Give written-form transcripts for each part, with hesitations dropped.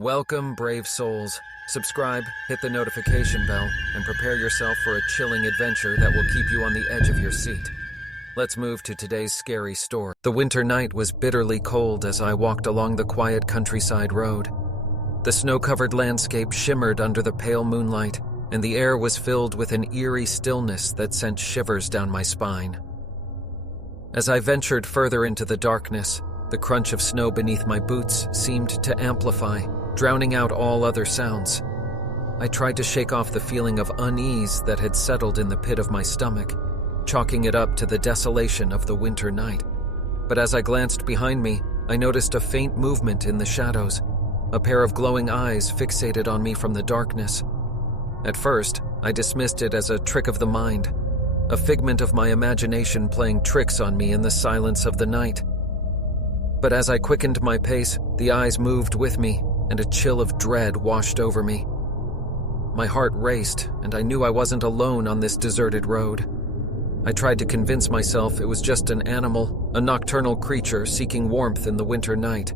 Welcome, brave souls. Subscribe, hit the notification bell, and prepare yourself for a chilling adventure that will keep you on the edge of your seat. Let's move to today's scary story. The winter night was bitterly cold as I walked along the quiet countryside road. The snow-covered landscape shimmered under the pale moonlight, and the air was filled with an eerie stillness that sent shivers down my spine. As I ventured further into the darkness, the crunch of snow beneath my boots seemed to amplify, drowning out all other sounds. I tried to shake off the feeling of unease that had settled in the pit of my stomach, chalking it up to the desolation of the winter night. But as I glanced behind me, I noticed a faint movement in the shadows, a pair of glowing eyes fixated on me from the darkness. At first, I dismissed it as a trick of the mind, a figment of my imagination playing tricks on me in the silence of the night. But as I quickened my pace, the eyes moved with me, and a chill of dread washed over me. My heart raced, and I knew I wasn't alone on this deserted road. I tried to convince myself it was just an animal, a nocturnal creature seeking warmth in the winter night.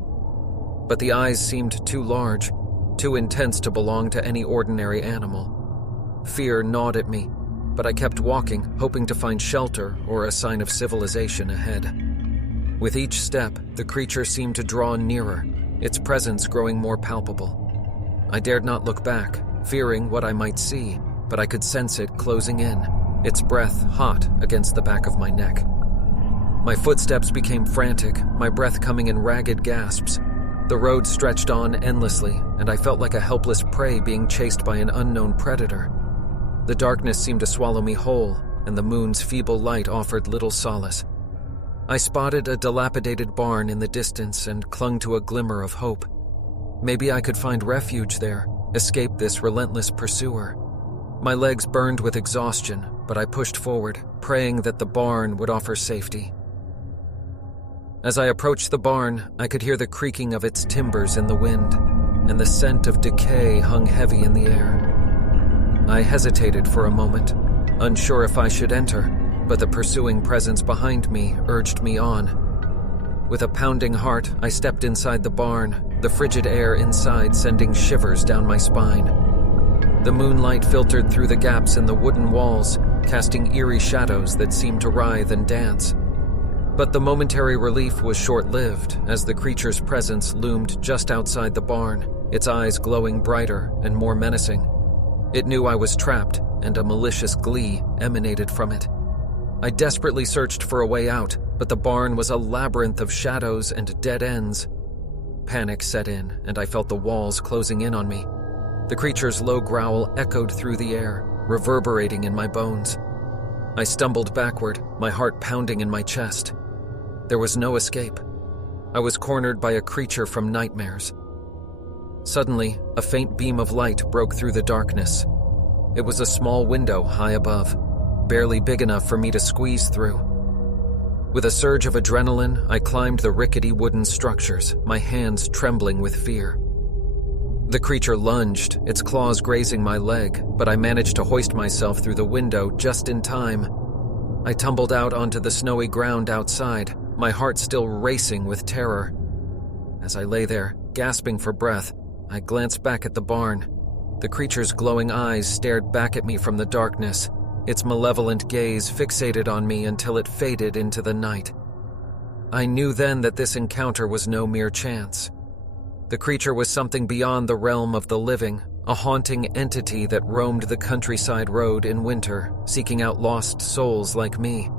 But the eyes seemed too large, too intense to belong to any ordinary animal. Fear gnawed at me, but I kept walking, hoping to find shelter or a sign of civilization ahead. With each step, the creature seemed to draw nearer, its presence growing more palpable. I dared not look back, fearing what I might see, but I could sense it closing in, its breath hot against the back of my neck. My footsteps became frantic, my breath coming in ragged gasps. The road stretched on endlessly, and I felt like a helpless prey being chased by an unknown predator. The darkness seemed to swallow me whole, and the moon's feeble light offered little solace. I spotted a dilapidated barn in the distance and clung to a glimmer of hope. Maybe I could find refuge there, escape this relentless pursuer. My legs burned with exhaustion, but I pushed forward, praying that the barn would offer safety. As I approached the barn, I could hear the creaking of its timbers in the wind, and the scent of decay hung heavy in the air. I hesitated for a moment, unsure if I should enter, but the pursuing presence behind me urged me on. With a pounding heart, I stepped inside the barn, the frigid air inside sending shivers down my spine. The moonlight filtered through the gaps in the wooden walls, casting eerie shadows that seemed to writhe and dance. But the momentary relief was short-lived as the creature's presence loomed just outside the barn, its eyes glowing brighter and more menacing. It knew I was trapped, and a malicious glee emanated from it. I desperately searched for a way out, but the barn was a labyrinth of shadows and dead ends. Panic set in, and I felt the walls closing in on me. The creature's low growl echoed through the air, reverberating in my bones. I stumbled backward, my heart pounding in my chest. There was no escape. I was cornered by a creature from nightmares. Suddenly, a faint beam of light broke through the darkness. It was a small window high above, barely big enough for me to squeeze through. With a surge of adrenaline, I climbed the rickety wooden structures, my hands trembling with fear. The creature lunged, its claws grazing my leg, but I managed to hoist myself through the window just in time. I tumbled out onto the snowy ground outside, my heart still racing with terror. As I lay there, gasping for breath, I glanced back at the barn. The creature's glowing eyes stared back at me from the darkness, its malevolent gaze fixated on me until it faded into the night. I knew then that this encounter was no mere chance. The creature was something beyond the realm of the living, a haunting entity that roamed the countryside road in winter, seeking out lost souls like me.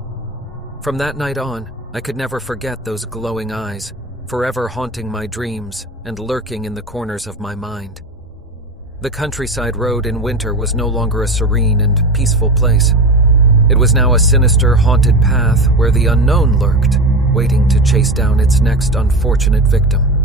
From that night on, I could never forget those glowing eyes, forever haunting my dreams and lurking in the corners of my mind. The countryside road in winter was no longer a serene and peaceful place. It was now a sinister, haunted path where the unknown lurked, waiting to chase down its next unfortunate victim.